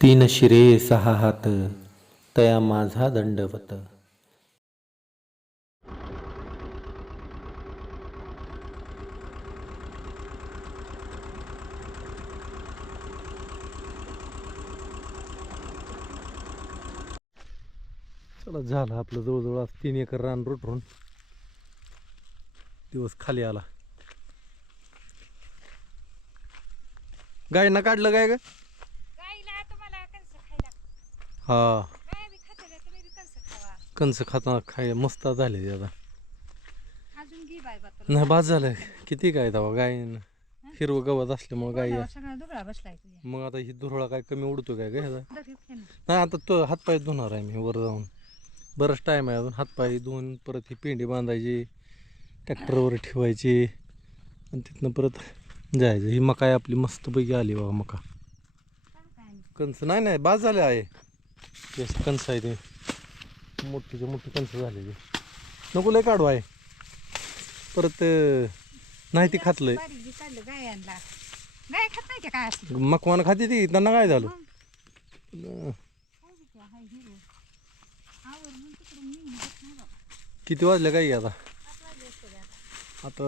तीन शिरे सहा हात तया माझा दंडवत. चला झालं आपलं जवळजवळ आज तीन एकर रान रोटरून. दिवस खाली आला. गायना काढलं काय ग गाईला तुम्हाला कंस खायला हा. गाय कंस खाता खाय मस्त झाले ते आता. नाही बाद झालं किती काय दावा गाय हिरवं गवत असल्यामुळे गाय मग आता ही दुरळा काय कमी उडतो काय ग ह्याचा? दर इथे ना. नाही आता तो हातपाय धुणार आहे मी वर जाऊन. बराच टाईम आहे अजून. हातपाय धुवून परत ही पेंडी बांधायची ट्रॅक्टरवर ठेवायची. आणि तिथनं परत जायचं. ही मका आहे आपली. मस्तपैकी आली बाबा मका. कंस नाही नाही बाद झाले आहे. केस असे आहे ते मोठीचे मोठी कंस झालेली. नको लय काढू आहे. परत नाही ती खातलंय. मकवान खाते ती त्यांना काय झालं? किती वाजले काय आता आता. आता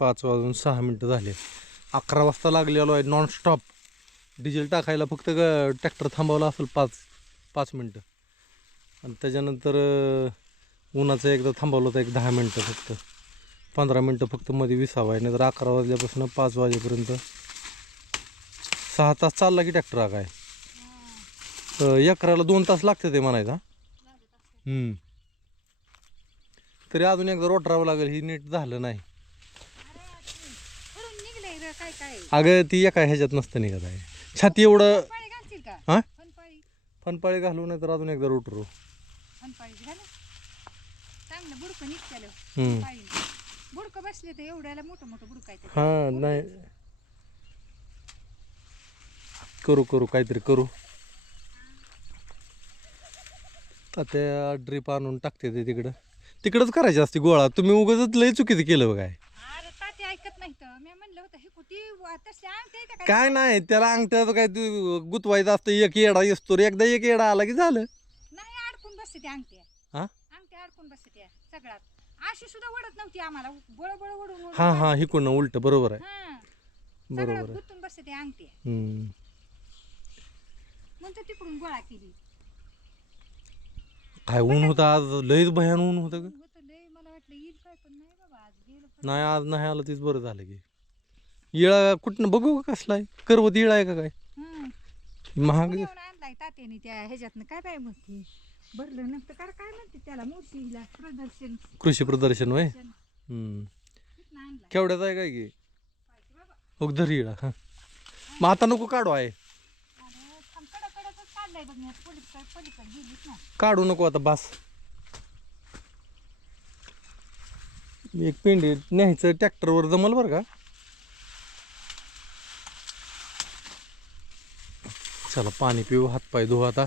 पाच वाजून सहा मिनटं झाले. अकरा वाजता लागलेलो आहे नॉनस्टॉप डिझेल टाकायला फक्त ट्रॅक्टर थांबवला असेल पाच पाच मिनटं. आणि त्याच्यानंतर उन्हाचं एकदा थांबवलं होतं एक दहा मिनटं फक्त. पंधरा मिनटं फक्त मध्ये विसावं आहे नाहीतर अकरा वाजल्यापासून पाच वाजेपर्यंत. सहा तास चालला की ट्रॅक्टर हा काय? तर एकराला दोन तास लागते ते म्हणायचा. तरी अजून एकदा रोटरावं लागेल ही नीट झालं नाही. अगं ती एका ह्याच्यात नसतं निघत आहे. छाती एवढं का? हा? फनपाळी फनपाळी घालू नाही तर अजून एकदा रोटरू. फनपाळी झालं चांगलं बुडकं निघतं हम्म. बुडकं बसले तर एवढ्याला मोठं मोठं बुडकं आहे ते. हा नाही. करू करू काहीतरी करू. त्या ड्रीप आणून टाकते ते तिकडं. तिकडंच करायची असते गोळा. तुम्ही उगाच लय चुकीचं केलं बघ काय. अरे ताती ऐकत नाही तर मी म्हणलं होतं हे कुठे तसे आणते का काय? काय नाही त्याला अंगठ्याचं काय तू गुतवायचं असतं एक येडा असतो रे. एकदा एक येडा आला की झालं. नाही अडकून बसते ते अंगठ्या. हा? अंगठ्या अडकून बसते त्या सगळ्यात. अशी सुद्धा वडत नव्हती आम्हाला बळ बळ वडून वडून हा हा हिकडनं उलट बरोबर आहे. हा. बरोबर सगळ्यात आहे. गुंतून बसते ते अंगठ्या. हम्म. म्हणतो तिकडून गोळा केली. काय ऊन होतं आज लयच भयान ऊन होतं ग होतं लय मला वाटलं येईल काय पण नाही बाबा आज गेलं पण. नाही आज नाही आलं तीच बरं झालं की. इळा कुठनं बघू का कसला आहे? करवत इळा आहे का काय. महाग पुण्याहून आणलाय तात्याने त्या ह्याच्यातनं काय काय म्हणते? भरलं नंतर काय काय म्हणते त्याला? मुशीला प्रदर्शन. कृषी प्रदर्शन वय. तिथनं आणलाय? केवढ्याच आहे काय की? पाहिजे बाबा. हो धरी इळा हा. मग आता नको काढू आहे. अरे थांब कडकडच काढलाय बघ मी. पलीकडे पलीकडे गेलीच ना काढू नको आता बास. एक पेंडी न्यायचं ट्रॅक्टरवर जमल बरं का? चला पाणी पिऊ हातपाय धुवू आता.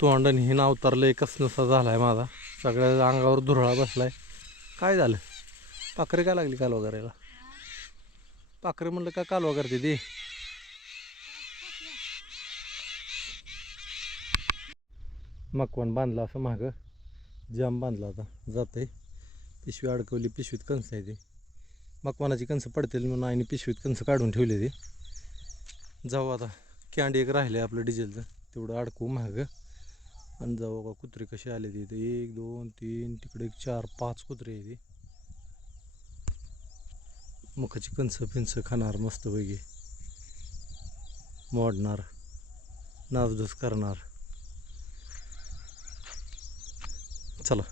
तोंडन हे नाव उतरलंय कसनसा झालाय माझा. सगळ्या अंगावर धुरळा बसलाय. काय झालं? पाखरे काय लागली काल वगैरेला पाखरे म्हणलं का काल वगैरे ती मकवान बांधला असं मागं. जाम बांधला होता जात आहे पिशवी अडकवली पिशवीत कणसं आहे ते. मकवानाची कणसं पडतील म्हणून आईने पिशवीत कणसं काढून ठेवले ते. जाऊ आता कॅन्डी एक राहिले आपलं डिझेलचं. तेवढं अडकू महाग आणि जाऊ का कुत्रे कसे आले ते. तर एक दोन तीन तिकडे एक चार पाच कुत्रे आहे ते. मकाची कणसं फिंसं खाणार मस्तपैकी मोडणार नासधूस करणार. चला.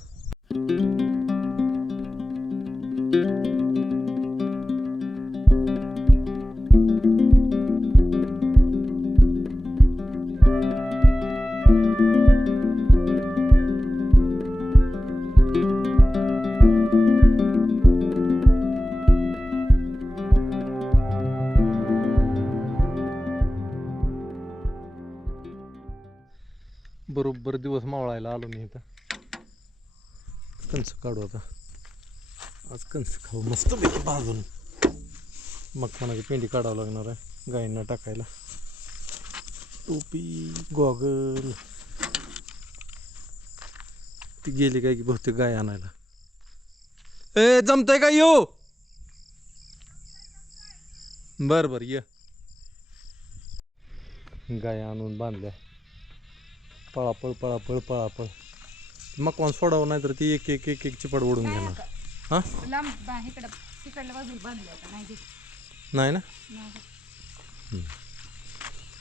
दिवस मावळायला आलो मी इथं. कणस काढू आता. आज कणस खाऊ. मस्त पैकी भाजून. मग कोणाची पेंडी काढावं लागणार आहे. गायींना टाकायला. टोपी गॉगल. ती गेली काय की बहुतेक गाय आणायला. ए जमतंय का? येऊ बर बर ये. गाय आणून बांधल्या. पळापळ पळापळ पळापळ मकवान सोडावं नाही तर ती एक एक एक एक चिपड ओढून घेणार? हा लांब बा- इकडं तिकडल्या बाजूला बांधले आता नाही दिसत. नाही ना नाही.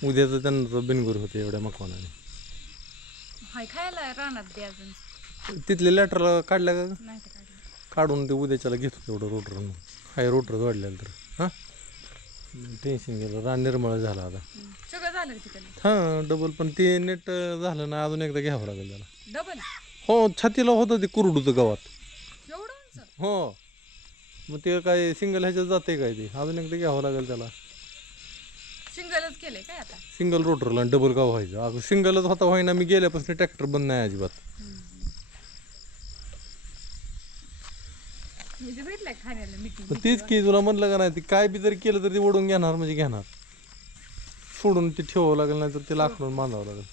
उद्याचं त्यांना बिनगुर होते एवढ्या मकवानाने हाय खायला रानात दे अजून तिथले लेटरला काढल्या का ग? नाही तर काढलं. काढून ते उद्याच्याला घेतो तेवढं रोटर हाय रोटर वाढलेलं तर हां टेन्शन गेलं. रान निर्मळ झाला आता. सगळं झालं तिकडे. हां डबल पण ते नेट झालं ना अजून एकदा घ्यावं लागेल त्याला. डबल हो छातीला होतं ते कुरडूचं गावात. एवढं उंच हो. मग ते काय सिंगल ह्याच्यात जाते काय ते? अजून एकदा घ्यावं लागेल त्याला. सिंगलच केलंय काय आता? सिंगल रोटरला डबल गाव व्हायचं. अगं सिंगलच होता व्हायना मी गेल्यापासून ट्रॅक्टर बंद नाही अजिबात. मी ते भेटलंय खाण्याला मिठी पण तेच की तुला म्हणलं का नाही ते काय बी जरी केलं तर ते ओढून घेणार म्हणजे घेणार. सोडून ते ठेवावं लागेल नाही तर ते लाकडून बांधावं लागेल.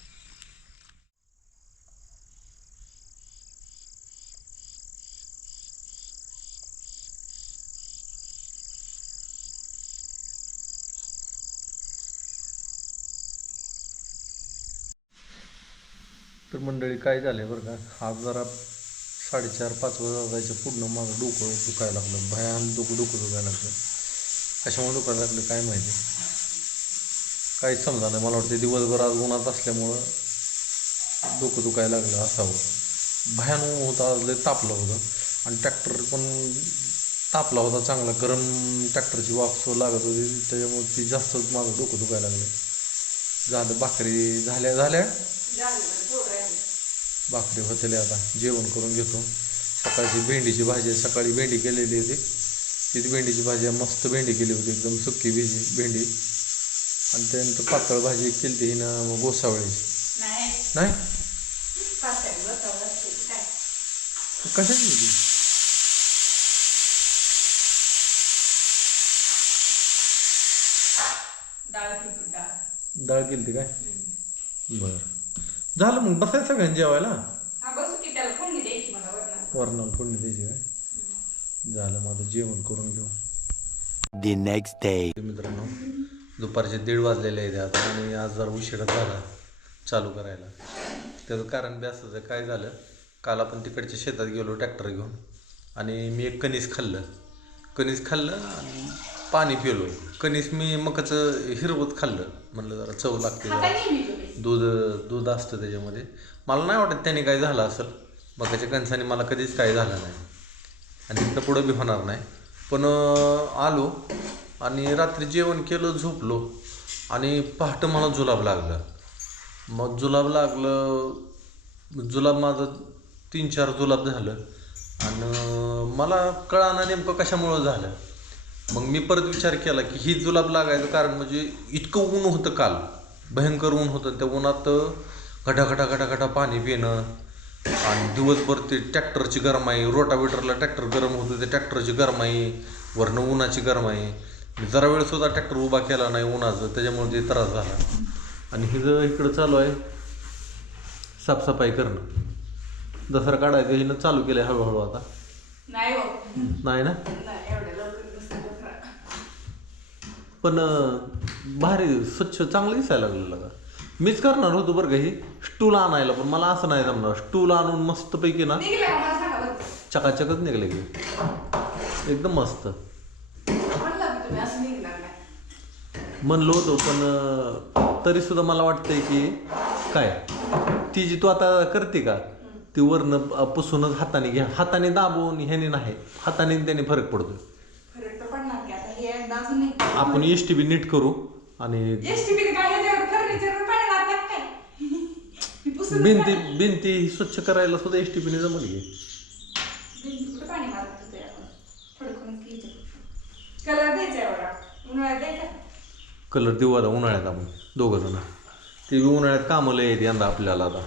तर मंडळी काय झालंय बरं का? आज जरा साडेचार पाच वाजायच्या पूर्ण माझं डोकं दुखायला लागलं भयान डोकं डोकं दुखायला लागलं. कशामुळे दुखायला लागलं काय माहिती? काहीच समजा नाही मला वाटतं दिवसभर आज उन्हात असल्यामुळं डोकं दुखायला लागलं असावं. भयान होता आज लय तापलं होतं. आणि ट्रॅक्टर पण तापला होता चांगला गरम ट्रॅक्टरची वाफ लागत होती त्याच्यामुळे ती जास्तच माझं डोकं दुखायला लागलं. झालं भाकरी झाल्या झाल्या. भाकरी होतेले आता. जेवण करून घेतो. सकाळची भेंडीची भाजी. सकाळी भेंडी केलेली होती. तिथे भेंडीची भाजी. मस्त भेंडी केली होती. एकदम सुक्की भेंडी भेंडी. आणि त्यानंतर पातळ भाजी केली होती हिनं गोसावळीची नाही. कशाची होती? डाळ केली होती काय? बरं. झालं मग बसायचं सगळ्यांनी जेवायला? वरणाला फोडणी द्यायची काय? झालं माझं जेवण करून घेऊ. The next day. मित्रांनो दुपारचे दीड वाजलेले आहेत आता आणि आज जरा उशिरा झाला चालू करायला. त्याचं कारण बी असंच आहे काय झालं काल आपण तिकडच्या शेतात गेलो ट्रॅक्टर घेऊन आणि मी एक कणीस खाल्लं. कणीस खाल्लं आणि पाणी पिलो कणीस मी मकाचं हिरवत खाल्लं. म्हणलं जरा चव लागते जरा. दूध दूध असतं त्याच्यामध्ये. मला नाही वाटत त्याने काय झालं असेल. मकाच्या कणसाने मला कधीच काय झालं नाही. आणि तिथं पुढं बी होणार नाही. पण आलो आणि रात्री जेवण केलं झोपलो. आणि पहाटे मला जुलाब लागलं. मग जुलाब लागलं जुलाब माझं तीन चार जुलाब झालं. आणि मला कळाना नेमकं कशामुळं झालं. मग मी परत विचार केला की ही जुलाब लागायचं कारण म्हणजे इतकं ऊन होतं काल. भयंकर ऊन होतं त्या उन्हात घटा घटा घटा घटा पाणी पिणं आणि दिवसभर ते ट्रॅक्टरची गरमाई रोटावेटरला ट्रॅक्टर गरम होतं ते ट्रॅक्टरची गरमाई वरनं उन्हाची गरमाई. मी जरा वेळ सुद्धा ट्रॅक्टर उभा केला नाही उन्हाचं त्याच्यामुळे ते त्रास झाला. आणि हे जर इकडं चालू आहे साफसफाई करणं. दसरा काढायचं हिनं चालू केलं आहे हळूहळू आता. नाही हो. नाही ना नाही एवढ्या लवकर नसतं दसरा. पण भारी स्वच्छ चांगलं दिसायला लागलेलं का मीच करणार होतो बरं का ही. स्टूल आणायला पण मला असं नाही जमणार. स्टूल आणून मस्तपैकी ना चकाचकच निघले की. एकदम मस्त. म्हणलं होतो पण तरी सुद्धा मला वाटतंय की काय? ती जी तू आता करते का ती वरनं पुसूनच हाताने घ्या. हाताने दाबून ह्याने नाही. हाताने त्याने फरक पडतो फरक तर पडणार की आता हे एकदा अजून नाही आपण एस टी बी नीट करू आणि एस टी काय ह्याच्यावर फर्निचरवर पाणी लागतात काय? मी पुसून भिंती भिंती स्वच्छ करायला सुद्धा एस टी बीने जमल भिंती कुठं पाणी मारत होते आपण? फडकूनच घ्यायचं. कलर द्यायचा एवढा. उन्हाळ्यात द्यायचा? कलर देऊ आता उन्हाळ्यात आपण दोघं जण. ते बी उन्हाळ्यात कामं लय आहेत यंदा आपल्याला आता.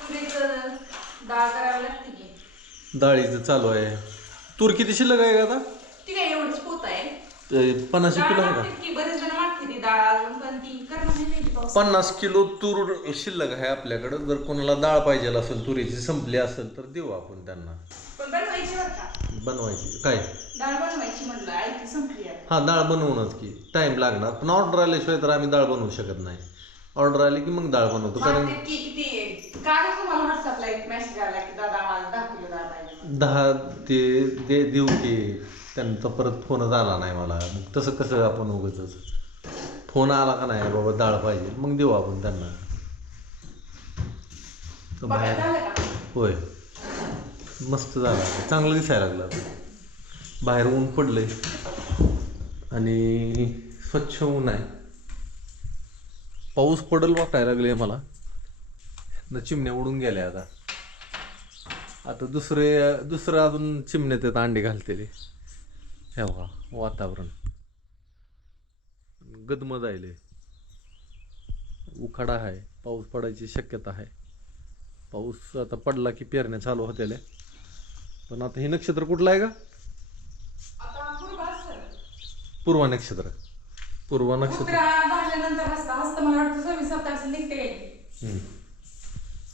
पुढे डाळ करावी लागते की. डाळीचं चालू आहे. तूर किती शिल्लक आहे का आता ती काय एवढंच पोत आहे ते पन्नास किलो आहे का? लागते की बरेच जण मागते ती डाळ अजून पण ती करणार नाही माहिती पाऊस पन्नास किलो तूर शिल्लक आहे आपल्याकडं. जर कोणाला डाळ पाहिजे असेल तुरीची संपली असेल तर देऊ आपण त्यांना. पण बनवायची बरं का? बनवायची. काय? डाळ बनवायची म्हणलं आई ती संपली आहे हां डाळ बनवूनच की. टाईम लागणार. पण ऑर्डर आल्याशिवाय तर आम्ही डाळ बनवू शकत नाही. ऑर्डर आली की मग डाळ बनवतो. कारण मागते की किती? काल तुम्हाला व्हॉट्सअपला एक मेसेज आला की दादा आम्हाला दहा किलो डाळ पाहिजे. दहा ते दे देऊ की. त्यांचा परत फोनच आला नाही मला. मग तसं कसं आपण उगच फोन आला का नाही बाबा डाळ पाहिजे. मग देऊ आपण त्यांना. तर बाहेर होय. मस्त झालं. चांगलं दिसायला लागलं आता. बाहेर ऊन पडलंय. आणि स्वच्छ ऊन आहे. पाऊस पडल वाटायला लागले मला. न चिमण्या उडून गेल्या आता. आता दुसरे दुसरं अजून चिमण्यात येत अंडे घालतेले. हे बघा वातावरण. गदमद आले उखाडा आहे पाऊस पडायची शक्यता आहे. पाऊस आता पडला की पेरण्या चालू होत्याल्या. पण आता हे नक्षत्र कुठलं आहे का पूर्वा नक्षत्र. पूर्वा नक्षत्र.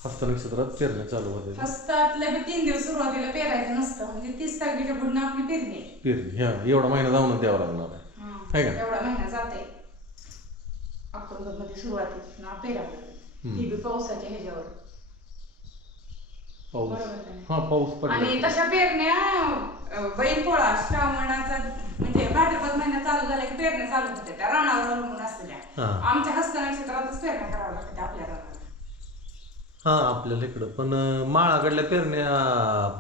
हस्त नक्षत्रात पेरण्या चालू होत्या हस्तातल्या बी तीन दिवस सुरुवातीला पेरायचं नसतं. म्हणजे तीस तारखेच्या पुढे आपली पेरणी आहे. पेरणी ह्या एवढा महिना जाऊन द्यावा लागणार आहे. का? एवढा महिना जाते ऑक्टोबरमध्ये सुरुवातीत ना पेरावं ही बी पावसाच्या ह्याच्यावर. पाऊस. बरोबर आहे. हा पाऊस आणि पडला तशा पेरण्या अं, बैलपोळा श्रावणाचा म्हणजे भाद्रपद महिना चालू झाला की पेरण्या चालू होत्या त्या रानावर अवलंबून असलेल्या. हा. आमच्या हस्त नक्षत्रातच पेरण्या कराव्या लागतात आपल्या रानात हा आपल्याला इकडं. पण माळाकडल्या पेरण्या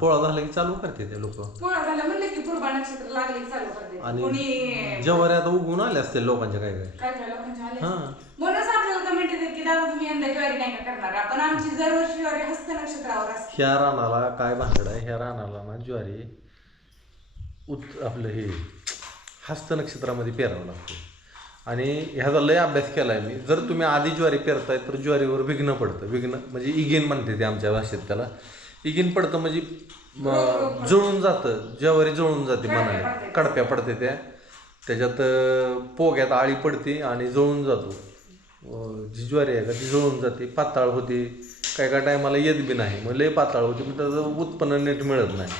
पोळा झाला की चालू करते ते लोक. पोळा झाला म्हणलं की पूर्वा नक्षत्र लागले की चालू करते. आणि कोणी जवारी आता उगवून आले असतील लोकांच्या काय काय काय काय लोकांचे आले हा. म्हणूनच आपल्याला कमेंट येते की दादा तुम्ही यंदा ज्वारी नाही का करणार? आपण आमची दरवर्षी ज्वारी हस्त नक्षत्रावर असते. ह्या रानाला काय भांगड आहे? ह्या रानाला ना ज्वारी उत आपलं हे हस्त नक्षत्रामध्ये पेरावं लागतं. आणि ह्याचा लय अभ्यास केला आहे मी. जर तुम्ही आधी ज्वारी पेरताय तर ज्वारीवर विघ्न पडतं. विघ्न म्हणजे इगेन म्हणते ते आमच्या भाषेत त्याला. इगेन पडतं म्हणजे जळून जातं. ज्वारी जळून जाते मनाने कडप्या पडते त्या. त्याच्यात पोग्यात आळी पडते आणि जळून जातो. जी ज्वारी आहे का ती जळून जाते. पाताळ होते. काय काय टायमाला येत बी नाही. मग लय पाताळ होते. मग त्याचं उत्पन्न नीट मिळत नाही.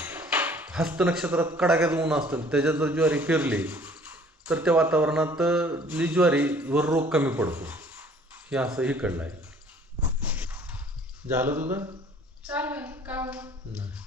हस्त नक्षत्रात कडाक्यात ऊन असतं. त्याच्यात जर ज्वारी फिरली तर त्या वातावरणात ज्वारीवर रोग कमी पडतो. हे असं इकडलं आहे. झालं तुझं? चालू आहे. का नाही.